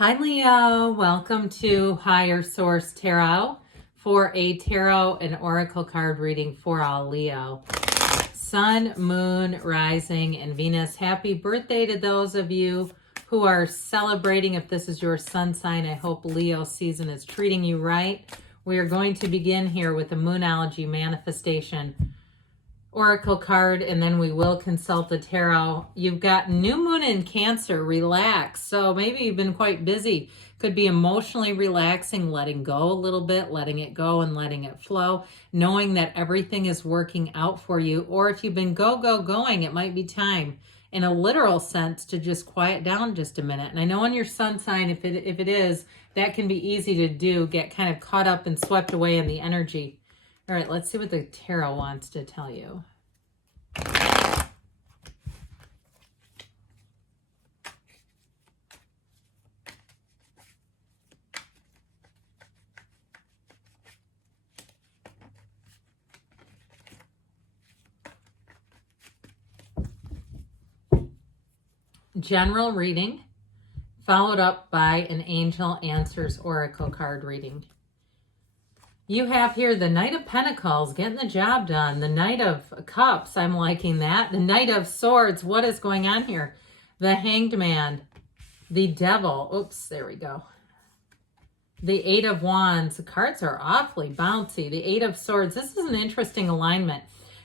Hi, Leo. Welcome to Higher Source Tarot for a tarot and oracle card reading for all Leo. Sun, Moon, Rising, and Venus. Happy birthday to those of you who are celebrating. If this is your sun sign, I hope Leo season is treating you right. We are going to begin here with the Moonology manifestation oracle card, and then we will consult the tarot. You've got new moon in Cancer. Relax. So maybe you've been quite busy. Could be emotionally relaxing, letting go a little bit, letting it go and letting it flow, knowing that everything is working out for you. Or if you've been going, it might be time in a literal sense to just quiet down just a minute. And I know on your sun sign, if it is, that can be easy to do, get kind of caught up and swept away in the energy. All right, let's see what the tarot wants to tell you. General reading, followed up by an Angel Answers Oracle card reading. You have here the Knight of Pentacles, getting the job done. The Knight of Cups, I'm liking that. The Knight of Swords, what is going on here? The Hanged Man, the Devil. Oops, there we go. The Eight of Wands. The cards are awfully bouncy. The Eight of Swords. This is an interesting alignment.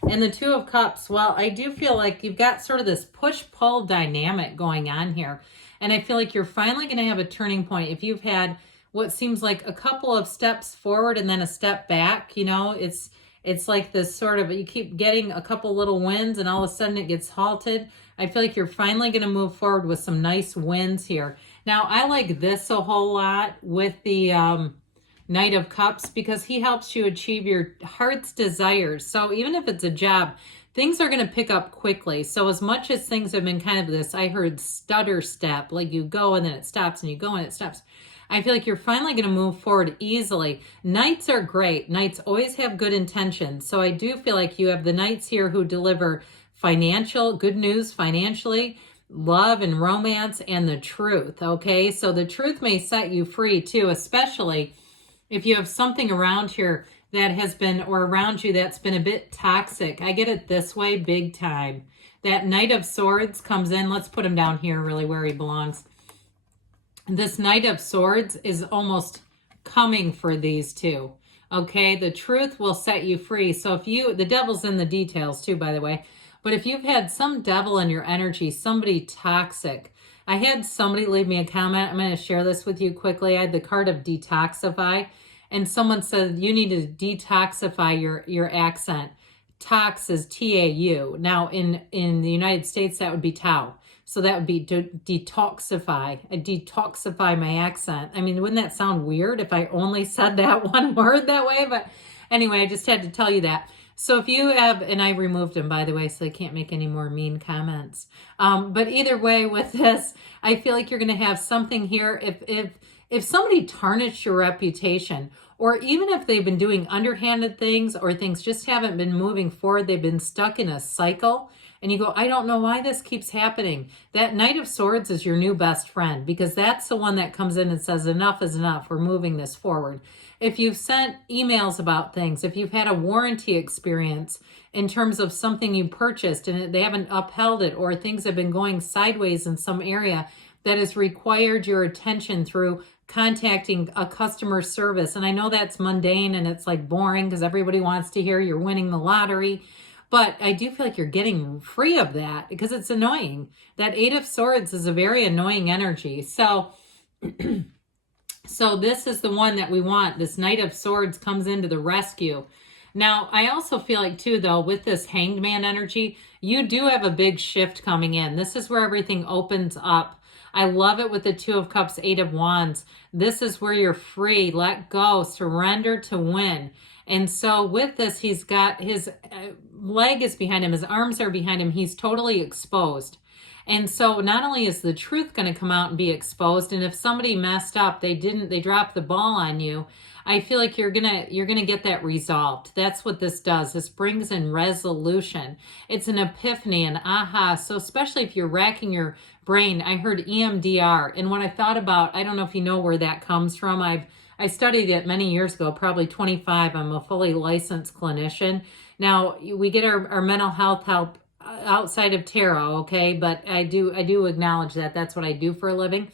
And the Two of Cups. Well, I do feel like you've got sort of this push-pull dynamic going on here. And I feel like you're finally going to have a turning point. If you've had what seems like a couple of steps forward and then a step back, you know, it's like this sort of, you keep getting a couple little wins and all of a sudden it gets halted. I feel like you're finally going to move forward with some nice wins here. Now, I like this a whole lot with the Knight of Cups because he helps you achieve your heart's desires. So even if it's a job, things are going to pick up quickly. So as much as things have been kind of this, I heard stutter step, like you go and then it stops and you go and it stops. I feel like you're finally going to move forward easily. Knights are great. Knights always have good intentions. So I do feel like you have the Knights here who deliver financial, good news financially, love and romance, and the truth, okay? So the truth may set you free too, especially if you have something around here that has been, or around you that's been a bit toxic. I get it this way big time. That Knight of Swords comes in. Let's put him down here really where he belongs. This Knight of Swords is almost coming for these two. Okay, the truth will set you free. So if you, the devil's in the details too, by the way, but if you've had some devil in your energy, somebody toxic. I had somebody leave me a comment. I'm going to share this with you quickly. I had the card of detoxify, and someone said you need to detoxify your accent. Tox is T-A-U. Now in the United States, that would be Tau. So that would be detoxify. I detoxify my accent. I mean, wouldn't that sound weird if I only said that one word that way? But anyway, I just had to tell you that. So if you have, and I removed them, by the way, so they can't make any more mean comments. But either way with this, I feel like you're going to have something here. If somebody tarnished your reputation, or even if they've been doing underhanded things or things just haven't been moving forward, they've been stuck in a cycle, and you go, I don't know why this keeps happening. That Knight of Swords is your new best friend, because that's the one that comes in and says, enough is enough. We're moving this forward. If you've sent emails about things, if you've had a warranty experience in terms of something you purchased and they haven't upheld it, or things have been going sideways in some area that has required your attention through contacting a customer service. And I know that's mundane and it's like boring because everybody wants to hear you're winning the lottery. But I do feel like you're getting free of that because it's annoying. That Eight of Swords is a very annoying energy. So, so this is the one that we want. This Knight of Swords comes into the rescue. Now, I also feel like too, though, with this Hanged Man energy, you do have a big shift coming in. This is where everything opens up. I love it with the Two of Cups, Eight of Wands. This is where you're free, let go, surrender to win. And so with this, he's got his leg is behind him. His arms are behind him. He's totally exposed. And so not only is the truth going to come out and be exposed, and if somebody messed up, they dropped the ball on you, I feel like you're gonna get that resolved. That's what this does. This brings in resolution. It's an epiphany, an aha. So especially if you're racking your brain, I heard EMDR, and when I thought about, I don't know if you know where that comes from. I studied it many years ago, probably 25. I'm a fully licensed clinician. Now we get our mental health help outside of tarot, okay? But I do acknowledge that that's what I do for a living.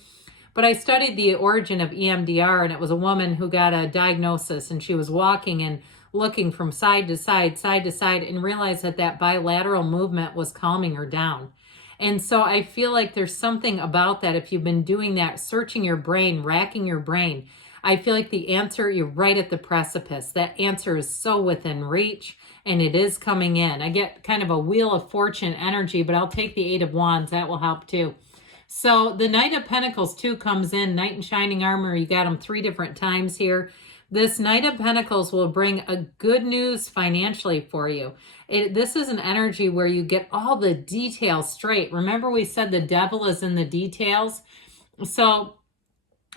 But I studied the origin of EMDR, and it was a woman who got a diagnosis, and she was walking and looking from side to side, and realized that bilateral movement was calming her down. And so I feel like there's something about that. If you've been doing that, searching your brain, racking your brain, I feel like the answer, you're right at the precipice. That answer is so within reach, and it is coming in. I get kind of a Wheel of Fortune energy, but I'll take the Eight of Wands. That will help too. So the Knight of Pentacles too comes in, Knight in Shining Armor. You got them 3 different times here. This Knight of Pentacles will bring a good news financially for you. This is an energy where you get all the details straight. Remember we said the devil is in the details? So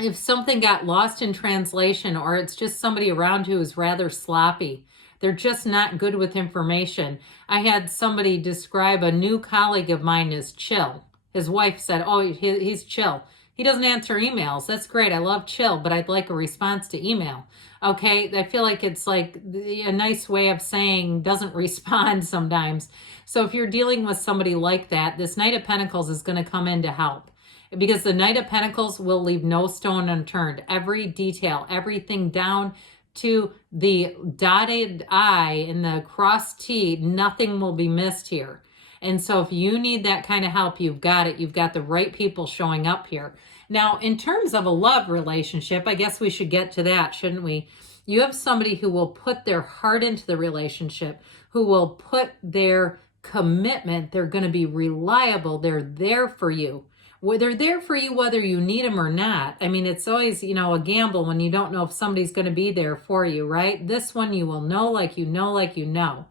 if something got lost in translation, or it's just somebody around who is rather sloppy, they're just not good with information. I had somebody describe a new colleague of mine as chill. His wife said, oh, he's chill. He doesn't answer emails. That's great. I love chill, but I'd like a response to email. Okay, I feel like it's like a nice way of saying doesn't respond sometimes. So if you're dealing with somebody like that, this Knight of Pentacles is going to come in to help. Because the Knight of Pentacles will leave no stone unturned. Every detail, everything down to the dotted I and the crossed T, nothing will be missed here. And so if you need that kind of help, you've got it. You've got the right people showing up here. Now, in terms of a love relationship, I guess we should get to that, shouldn't we? You have somebody who will put their heart into the relationship, who will put their commitment. They're going to be reliable. They're there for you. They're there for you whether you need them or not. I mean, it's always, a gamble when you don't know if somebody's going to be there for you, right? This one you will know like you know, like you know.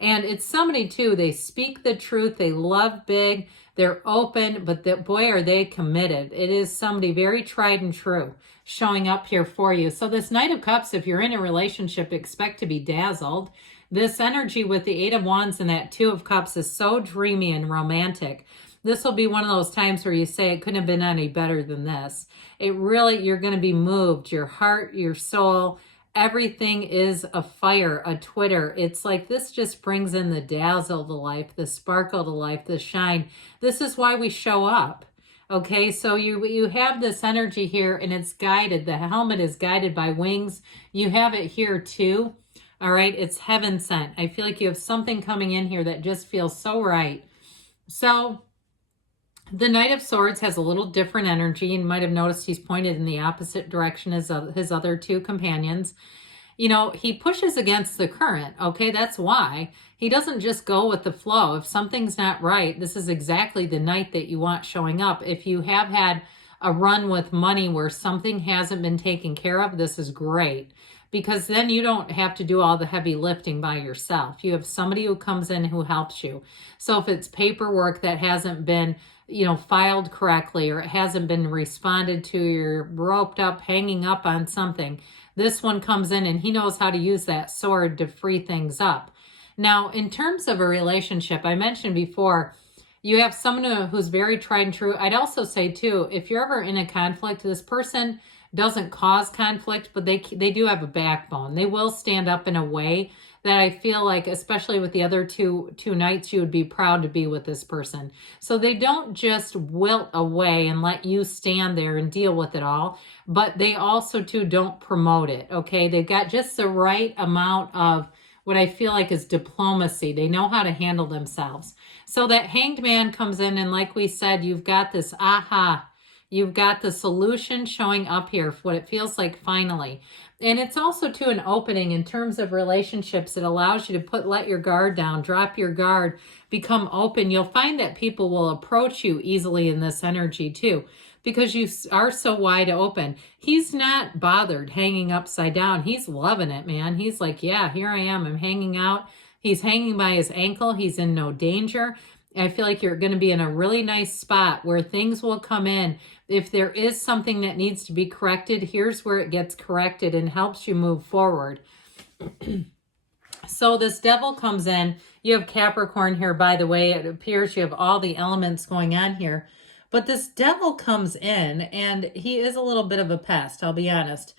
And it's somebody too, they speak the truth, they love big, they're open, but boy, are they committed. It is somebody very tried and true showing up here for you. So this Knight of Cups, if you're in a relationship, expect to be dazzled. This energy with the Eight of Wands and that Two of Cups is so dreamy and romantic. This will be one of those times where you say it couldn't have been any better than this. It really, you're going to be moved, your heart, your soul. Everything is a fire, a Twitter. It's like this just brings in the dazzle to life, the sparkle to life, the shine. This is why we show up. Okay, so you have this energy here, and it's guided. The helmet is guided by wings. You have it here too. All right, it's heaven sent. I feel like you have something coming in here that just feels so right. So the Knight of Swords has a little different energy. You might have noticed he's pointed in the opposite direction as his other two companions. He pushes against the current, okay? That's why. He doesn't just go with the flow. If something's not right, this is exactly the Knight that you want showing up. If you have had a run with money where something hasn't been taken care of, this is great. Because then you don't have to do all the heavy lifting by yourself. You have somebody who comes in who helps you. So if it's paperwork that hasn't been filed correctly, or it hasn't been responded to, you're roped up, hanging up on something, this one comes in and he knows how to use that sword to free things up. Now, in terms of a relationship, I mentioned before, you have someone who's very tried and true. I'd also say too, if you're ever in a conflict, this person doesn't cause conflict, but they do have a backbone. They will stand up in a way that I feel like, especially with the other two knights, you would be proud to be with this person. So they don't just wilt away and let you stand there and deal with it all, but they also too don't promote it, okay? They've got just the right amount of what I feel like is diplomacy. They know how to handle themselves. So that Hanged Man comes in, and like we said, you've got this aha. You've got the solution showing up here for what it feels like finally. And it's also too an opening in terms of relationships. It allows you to let your guard down, drop your guard, become open. You'll find that people will approach you easily in this energy too, because you are so wide open. He's not bothered hanging upside down. He's loving it, man. He's like, yeah, here I am. I'm hanging out. He's hanging by his ankle. He's in no danger. I feel like you're going to be in a really nice spot where things will come in. If there is something that needs to be corrected, here's where it gets corrected and helps you move forward. So this devil comes in. You have Capricorn here, by the way. It appears you have all the elements going on here. But this devil comes in, and he is a little bit of a pest, I'll be honest.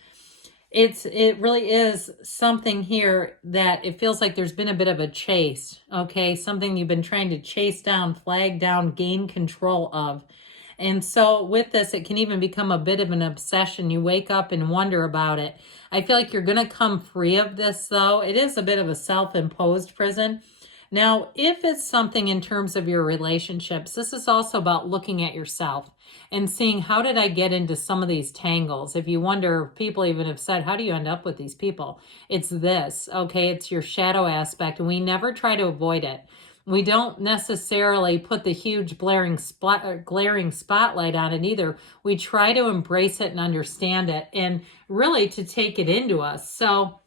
It really is something here that it feels like there's been a bit of a chase, okay? Something you've been trying to chase down, flag down, gain control of. And so with this, it can even become a bit of an obsession. You wake up and wonder about it. I feel like you're going to come free of this, though. It is a bit of a self-imposed prison. Now, if it's something in terms of your relationships, this is also about looking at yourself and seeing, how did I get into some of these tangles? If you wonder, people even have said, how do you end up with these people? It's this, okay? It's your shadow aspect, and we never try to avoid it. We don't necessarily put the huge glaring spotlight on it either. We try to embrace it and understand it, and really to take it into us. So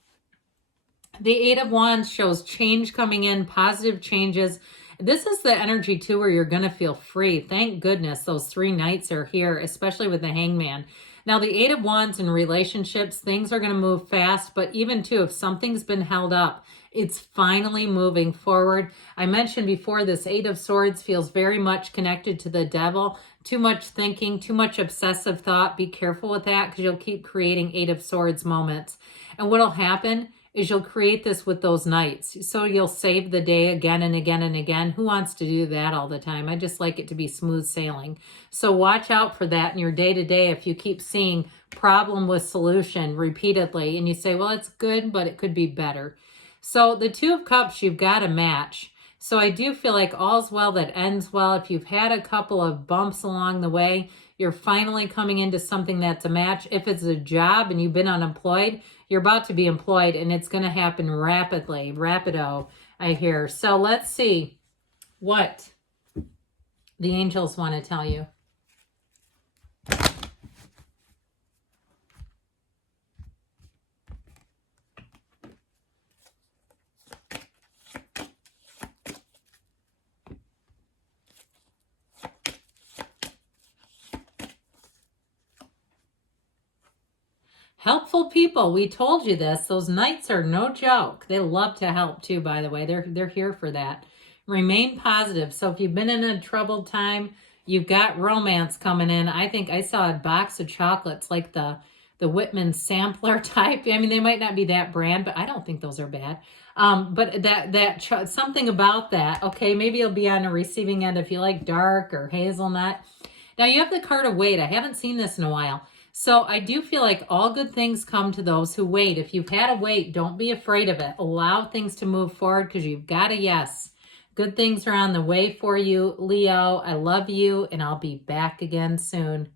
the Eight of Wands shows change coming in, positive changes. This is the energy too where you're going to feel free. Thank goodness those 3 knights are here, especially with the Hangman. Now the Eight of Wands in relationships, things are going to move fast, but even too, if something's been held up, it's finally moving forward. I mentioned before, this Eight of Swords feels very much connected to the devil. Too much thinking, too much obsessive thought. Be careful with that, because you'll keep creating Eight of Swords moments. And what'll happen is you'll create this with those knights. So you'll save the day again and again and again. Who wants to do that all the time? I just like it to be smooth sailing. So watch out for that in your day-to-day if you keep seeing problem with solution repeatedly and you say, well, it's good, but it could be better. So the Two of Cups, you've got a match. So I do feel like all's well that ends well. If you've had a couple of bumps along the way, you're finally coming into something that's a match. If it's a job and you've been unemployed, you're about to be employed, and it's going to happen rapidly. Rapido, I hear. So let's see what the angels want to tell you. Helpful people. We told you this. Those knights are no joke. They love to help too, by the way. They're here for that. Remain positive. So if you've been in a troubled time, you've got romance coming in. I think I saw a box of chocolates like the Whitman sampler type. I mean, they might not be that brand, but I don't think those are bad. But something about that. Okay, maybe you'll be on a receiving end if you like dark or hazelnut. Now you have the card of wait. I haven't seen this in a while. So I do feel like all good things come to those who wait. If you've had to wait, don't be afraid of it. Allow things to move forward because you've got a yes. Good things are on the way for you, Leo. I love you, and I'll be back again soon.